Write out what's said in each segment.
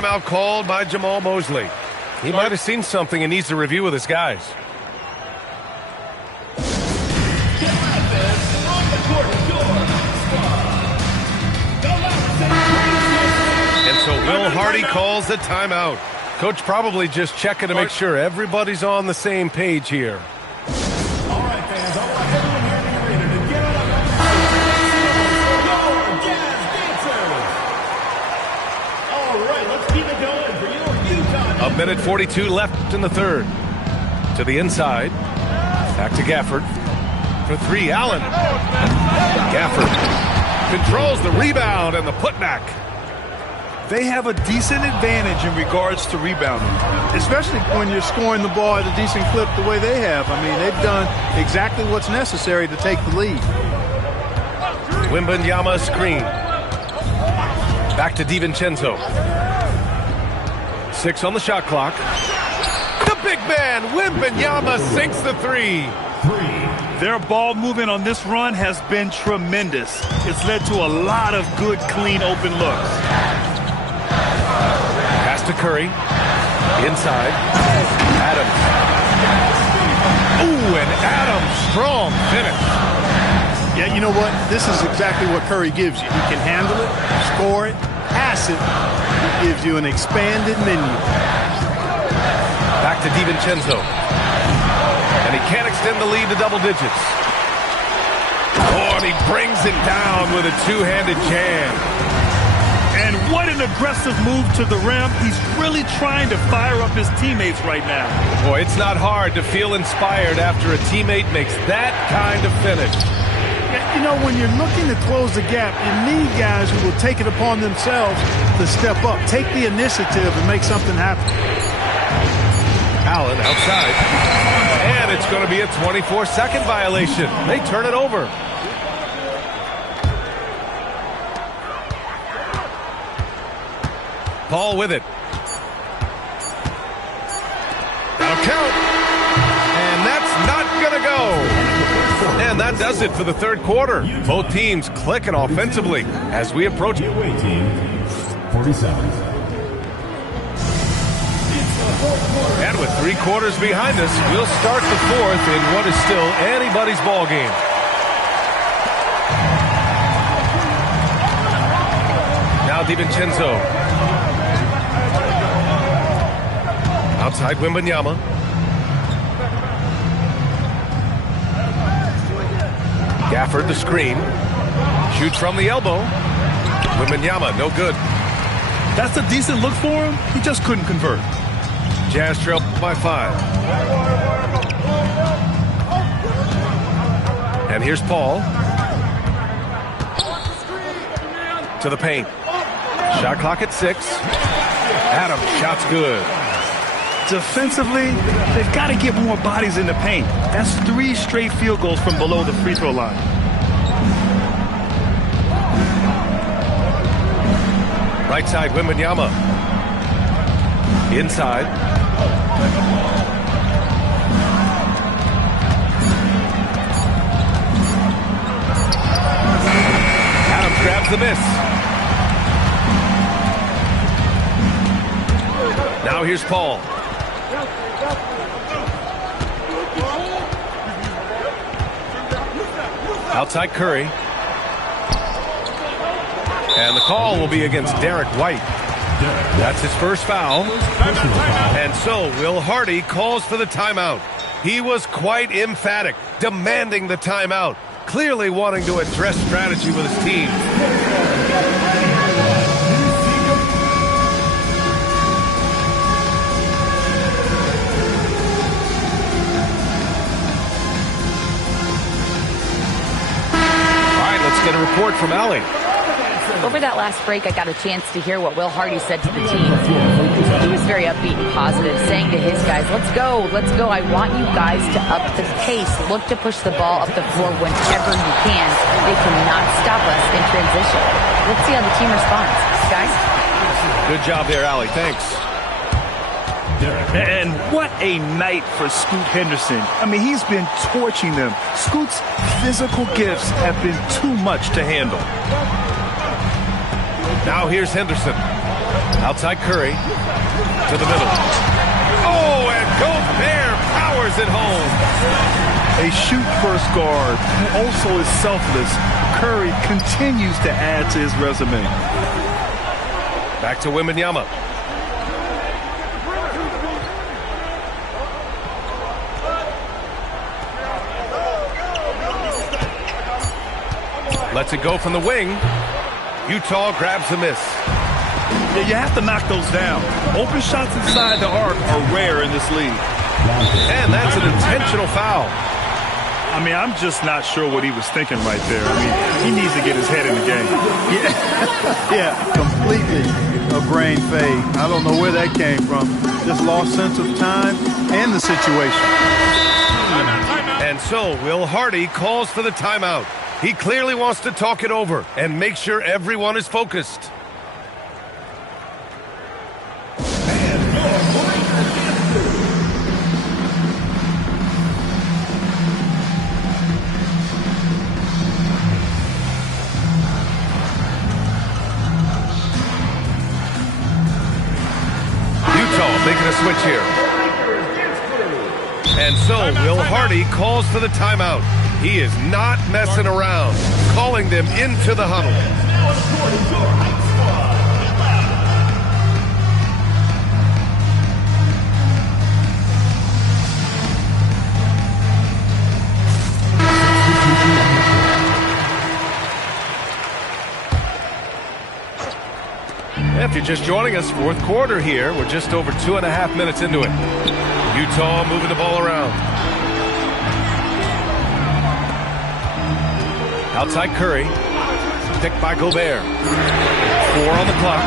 timeout called by Jamal Mosley. He might have seen something and needs to review with his guys. And so Will Hardy calls the timeout. Coach probably just checking to make sure everybody's on the same page here. All right, fans. I want everyone here to be ready to get on the Jazz dancers. All right, let's keep it going for your Utah. A minute 42 left in the third. To the inside. Back to Gafford. For three, Allen. Gafford controls the rebound and the putback. They have a decent advantage in regards to rebounding, especially when you're scoring the ball at a decent clip the way they have. I mean, they've done exactly what's necessary to take the lead. Wembanyama screen. Back to DiVincenzo. 6 on the shot clock. The big man, Wembanyama, sinks the three. Their ball movement on this run has been tremendous. It's led to a lot of good, clean, open looks. Pass to Curry. Inside. Adams. Ooh, and Adams, strong finish. Yeah, you know what? This is exactly what Curry gives you. He can handle it, score it, pass it. He gives you an expanded menu. Back to DiVincenzo. And he can't extend the lead to double digits. Oh, and he brings it down with a two-handed jam. And what an aggressive move to the rim. He's really trying to fire up his teammates right now. Boy, it's not hard to feel inspired after a teammate makes that kind of finish. You know, when you're looking to close the gap, you need guys who will take it upon themselves to step up, take the initiative, and make something happen. Allen outside. And it's going to be a 24-second violation. They turn it over. Paul with it. That'll count. And that's not going to go. And that does it for the third quarter. Both teams clicking offensively as we approach. Away team, 47. And with 3 quarters behind us, we'll start the fourth in what is still anybody's ball game. Now DiVincenzo. Outside Wembanyama. Gafford the screen. Shoots from the elbow. Wembanyama, no good. That's a decent look for him. He just couldn't convert. Jazz trail by 5. And here's Paul. To the paint. Shot clock at 6. Adams, shot's good. Defensively, they've got to get more bodies in the paint. That's 3 straight field goals from below the free throw line. Right side, Wembanyama. Inside. Adams grabs the miss. Now here's Paul. Outside Curry. And the call will be against Derek White. That's his first foul. And so Will Hardy calls for the timeout. He was quite emphatic, demanding the timeout, clearly wanting to address strategy with his team. Get a report from Allie. Over that last break, I got a chance to hear what Will Hardy said to the team. He was very upbeat and positive, saying to his guys, let's go. I want you guys to up the pace. Look to push the ball up the floor whenever you can. They cannot stop us in transition. Let's see how the team responds. Guys? Good job there, Allie. Thanks. And what a night for Scoot Henderson. I mean, he's been torching them. Scoot's physical gifts have been too much to handle. Now here's Henderson. Outside Curry. To the middle. Oh, and Gobert powers it home. A shoot-first guard who also is selfless. Curry continues to add to his resume. Back to Wembanyama. Lets it go from the wing. Utah grabs the miss. Yeah, you have to knock those down. Open shots inside the arc are rare in this league. And that's an intentional foul. I mean, I'm just not sure what he was thinking right there. I mean, he needs to get his head in the game. Yeah, completely a brain fade. I don't know where that came from. Just lost sense of time and the situation. And so Will Hardy calls for the timeout. He clearly wants to talk it over and make sure everyone is focused. Utah making a switch here. And so Will Hardy calls for the timeout. He is not messing around, calling them into the huddle. If you're just joining us, fourth quarter here. We're just over 2.5 minutes into it. Utah moving the ball around. Outside Curry. Picked by Gobert. 4 on the clock.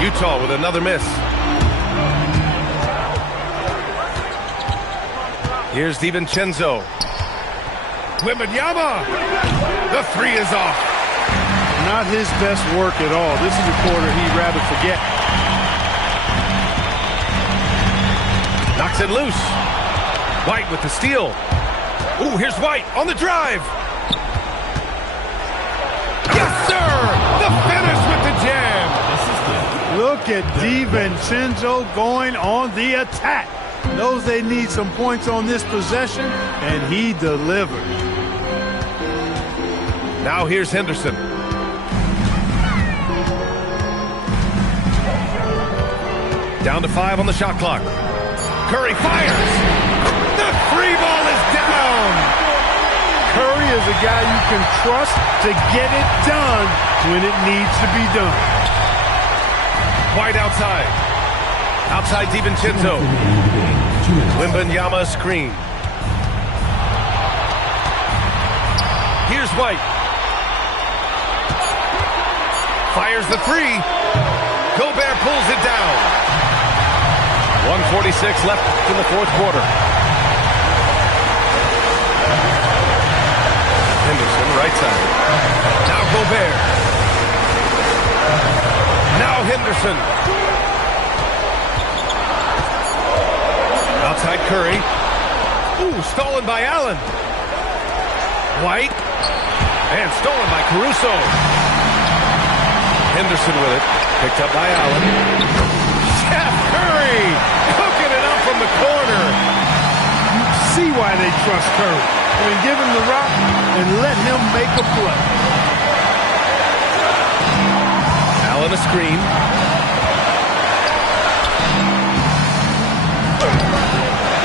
Utah with another miss. Here's DiVincenzo. Wembanyama. The 3 is off. Not his best work at all. This is a quarter he'd rather forget. Knocks it loose. White with the steal. Ooh, here's White on the drive. Yes, sir! The finish with the jam. Look at DiVincenzo going on the attack. Knows they need some points on this possession, and he delivered. Now here's Henderson. Down to 5 on the shot clock. Curry fires. The 3 ball is down. Curry is a guy you can trust to get it done when it needs to be done. White outside. Outside DiVincenzo. Wembanyama screen. Here's White. Fires the 3. Gobert pulls it down. 1:46 left in the fourth quarter. Henderson, right side. Now Gobert. Now Henderson. Outside Curry. Ooh, stolen by Allen. White. And stolen by Caruso. Henderson with it. Picked up by Allen. Curry cooking it up from the corner. You see why they trust Curry. I mean, give him the rock and let him make a play. Allen a screen.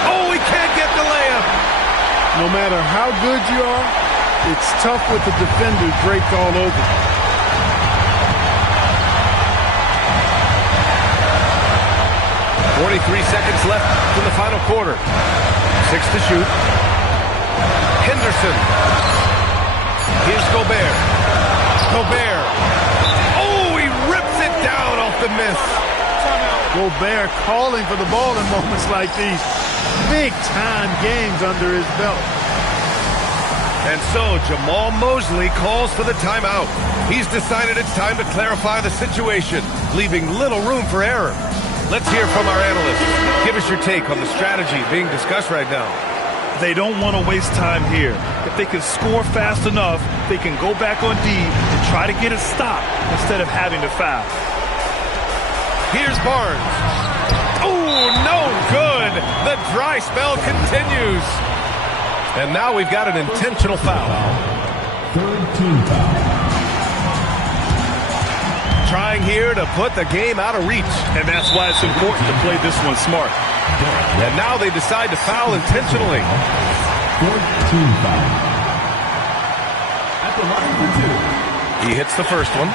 Oh, he can't get the layup. No matter how good you are, it's tough with the defender draped all over. 43 seconds left in the final quarter. 6 to shoot. Henderson. Here's Gobert. Gobert. Oh, he rips it down off the miss. Gobert calling for the ball in moments like these. Big-time games under his belt. And so Jamal Mosley calls for the timeout. He's decided it's time to clarify the situation, leaving little room for error. Let's hear from our analyst. Give us your take on the strategy being discussed right now. They don't want to waste time here. If they can score fast enough, they can go back on D and try to get a stop instead of having to foul. Here's Barnes. Oh, no good. The dry spell continues. And now we've got an intentional foul. Third team foul. Trying here to put the game out of reach. And that's why it's important to play this one smart. And now they decide to foul intentionally. Fourth team foul. At the line for 2. He hits the first one,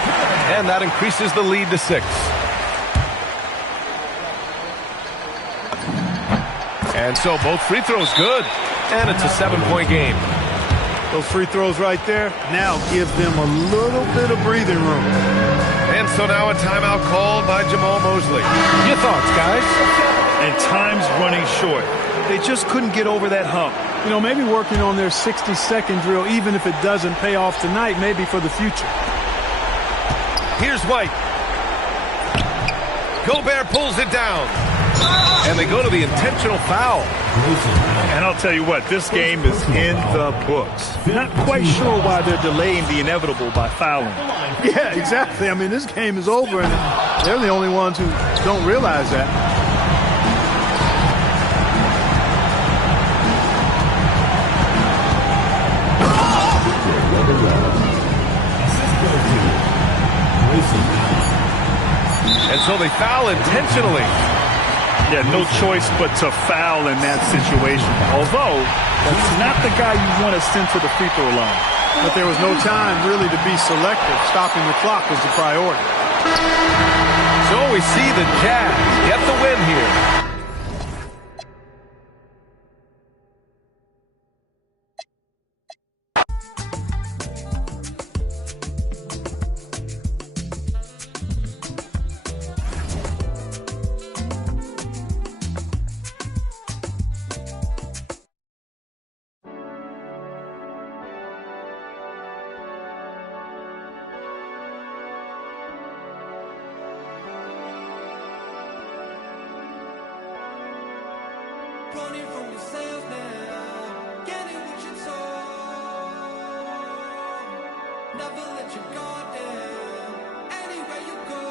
and that increases the lead to 6. And so both free throws good, and it's a 7-point game. Those free throws right there now give them a little bit of breathing room. And so now a timeout called by Jamal Mosley. Your thoughts, guys? And time's running short. They just couldn't get over that hump. You know, maybe working on their 60-second drill, even if it doesn't pay off tonight, maybe for the future. Here's White. Gobert pulls it down. And they go to the intentional foul. And I'll tell you what, this game is in the books. Not quite sure why they're delaying the inevitable by fouling. Yeah, exactly. I mean, this game is over, and they're the only ones who don't realize that. And so they foul intentionally. Yeah, no choice but to foul in that situation. Although, that's not the guy you want to send to the free throw line. But there was no time really to be selective. Stopping the clock was the priority. So we see the Jazz get the win here. Never let your guard down. Anywhere you go.